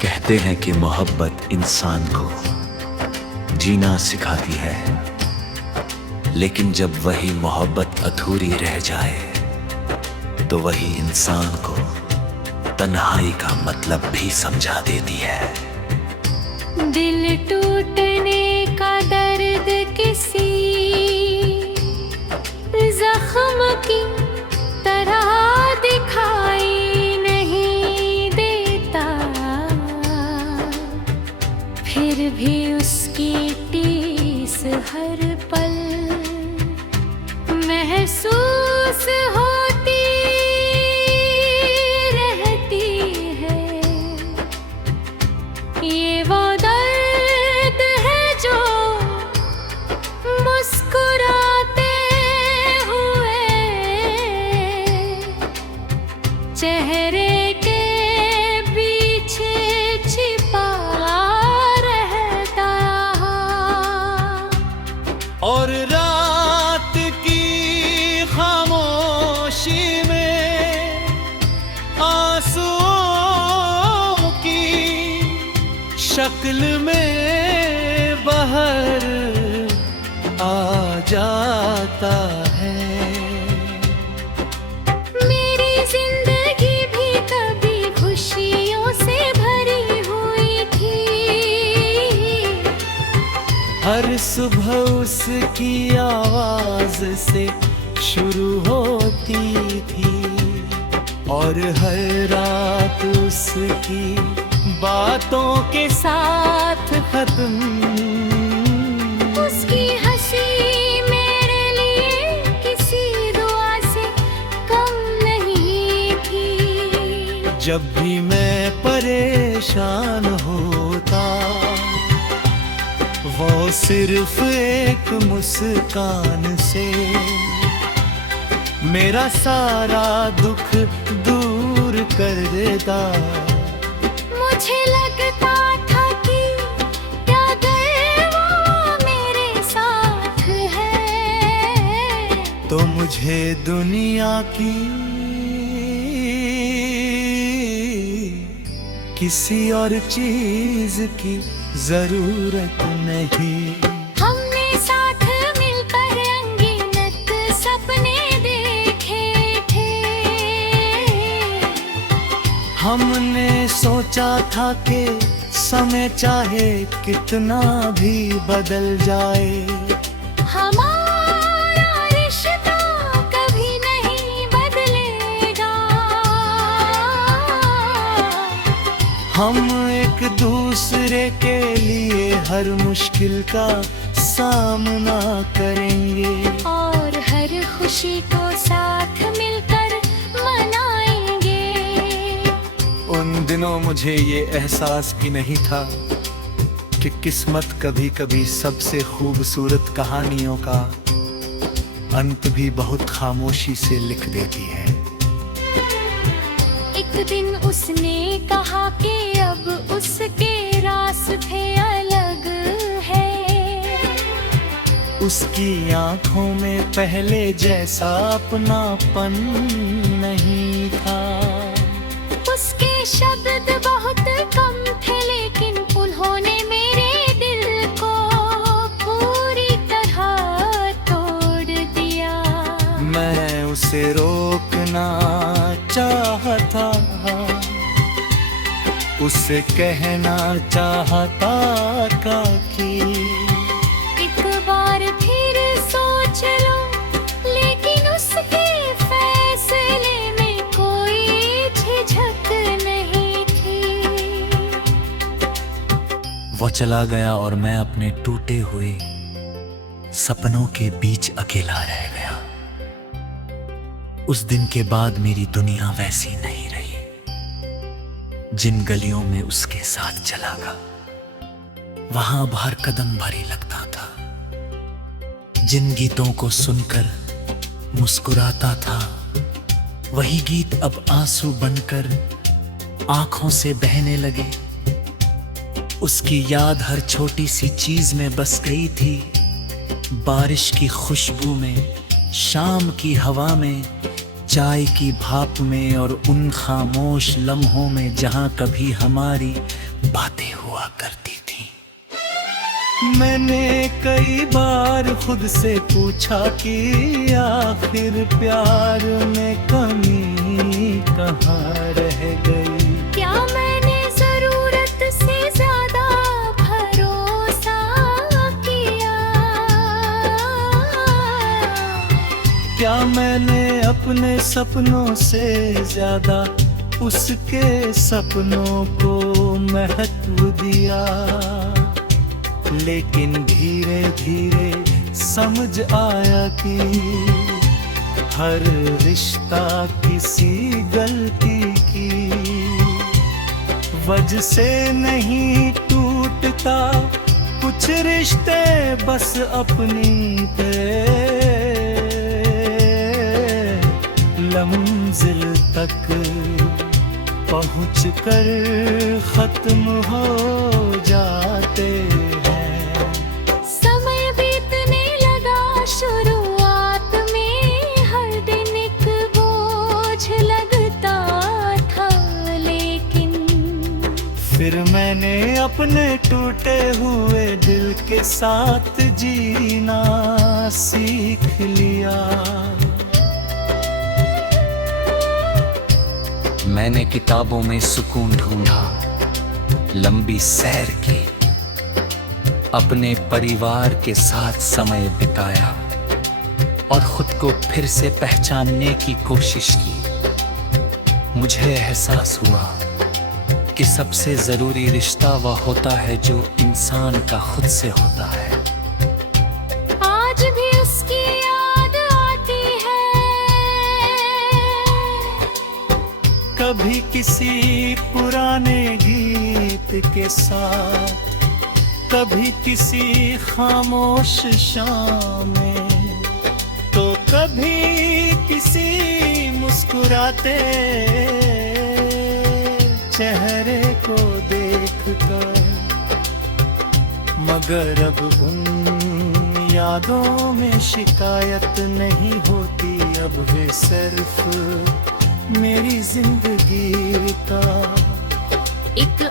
कहते हैं कि मोहब्बत इंसान को जीना सिखाती है, लेकिन जब वही मोहब्बत अधूरी रह जाए तो वही इंसान को तन्हाई का मतलब भी समझा देती है। दिल टूटने का दर्द किसी जख्म की तरह दिखाई नहीं देता, फिर भी उसकी टीस हर पल महसूस होती रहती है। ये वो दर्द है जो मुस्कुराते हुए चेहरे के पीछे छिपा रहता, और रात की खामोशी में आंसुओं की शक्ल में बहर आ जाता है। मेरी जिंदगी भी कभी खुशियों से भरी हुई थी, हर सुबह उसकी आवाज से शुरू होती थी, और हर रात उसकी बातों के साथ खत्म। उसकी हंसी मेरे लिए किसी दुआ से कम नहीं थी। जब भी मैं परेशान होता, वो सिर्फ एक मुस्कान से मेरा सारा दुख दूर कर देता। मुझे लगता था कि अगर वो मेरे साथ है तो मुझे दुनिया की किसी और चीज की जरूरत नहीं। हमने साथ मिलकर अनगिनत सपने देखे थे, हमने सोचा था कि समय चाहे कितना भी बदल जाए, हमारा रिश्ता कभी नहीं बदलेगा। हम एक दूसरे के लिए हर मुश्किल का सामना करेंगे, और हर खुशी को साथ मिलकर मनाएंगे। उन दिनों मुझे ये एहसास भी नहीं था कि किस्मत कभी कभी सबसे खूबसूरत कहानियों का अंत भी बहुत खामोशी से लिख देती है। एक दिन उसने कहा कि अब उसके रास्ते अलग है। उसकी आंखों में पहले जैसा अपनापन नहीं था। उसके शब्द बहुत कम थे, लेकिन उन्होंने मेरे दिल को पूरी तरह तोड़ दिया। मैं उसे रोकना चाहता, उसे कहना चाहता कि एक बार फिर सोच लो, लेकिन उसके फैसले में कोई झिझक नहीं थी। वो चला गया और मैं अपने टूटे हुए सपनों के बीच अकेला रह गया। उस दिन के बाद मेरी दुनिया वैसी नहीं रही। जिन गलियों में उसके साथ चलागा, वहां अब हर कदम भारी लगता था। जिन गीतों को सुनकर मुस्कुराता था। वही गीत अब आंसू बनकर आंखों से बहने लगे। उसकी याद हर छोटी सी चीज में बस गई थी। बारिश की खुशबू में, शाम की हवा में, चाय की भाप में और उन खामोश लम्हों में जहां कभी हमारी बातें हुआ करती थी। मैंने कई बार खुद से पूछा कि आखिर प्यार में कमी कहाँ रह गई। क्या मैंने जरूरत से ज्यादा भरोसा किया? क्या मैंने अपने सपनों से ज्यादा उसके सपनों को महत्व दिया? लेकिन धीरे धीरे समझ आया कि हर रिश्ता किसी गलती की वजह से नहीं टूटता। कुछ रिश्ते बस अपनी मंजिल तक पहुँच कर खत्म हो जाते हैं। समय बीतने लगा, शुरुआत में हर दिन एक बोझ लगता था, लेकिन फिर मैंने अपने टूटे हुए दिल के साथ जीना सीख लिया। मैंने किताबों में सुकून ढूंढा, लंबी सैर की, अपने परिवार के साथ समय बिताया और खुद को फिर से पहचानने की कोशिश की। मुझे एहसास हुआ कि सबसे जरूरी रिश्ता वह होता है जो इंसान का खुद से होता है। आज भी उसकी याद आती है। कभी किसी पुराने गीत के साथ, कभी किसी खामोश शाम में, तो कभी किसी मुस्कुराते चेहरे को देखकर। मगर अब उन यादों में शिकायत नहीं होती, अब वे सिर्फ मेरी जिंदगी का एक